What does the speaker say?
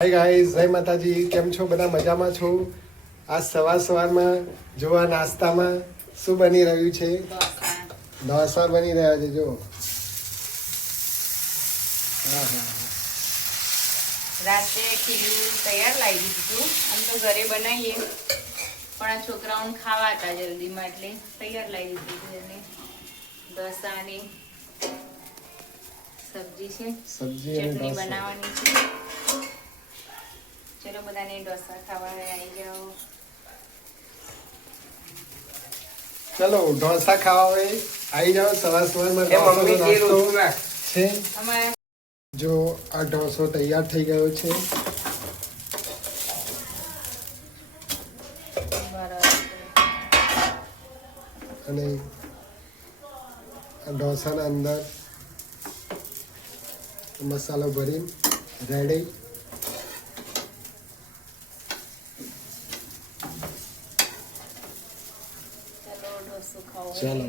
Hi guys, જય માતાજી. કેમ છો બધા? મજામાં છો? આ સવારમાં જોવા નાસ્તામાં શું બની રહ્યું છે? ઢોસા બની રહ્યા છે. જો રાતે ખીરું તૈયાર લાવી દીધું. આમ તો ઘરે બનાવીએ પણ આ છોકરાઓને ખાવા હતા જલ્દીમાં એટલે તૈયાર લાવી દીધું. અને ઢોસાની સબ્જી છે, ચટણી બનાવવાની છે. ચલો બધાને ઢોસા ખાવા આવી જાઓ. ચલો ઢોસા ખાવા હોય આવી જાઓ. સવારમાં ઢોસાનો નાસ્તો છે. જો આ ઢોસો તૈયાર થઈ ગયો છે. અને આ ઢોસાના અંદર મસાલો ભરી રેડી. ચલો ઢોસો ખાઓ. ચાલો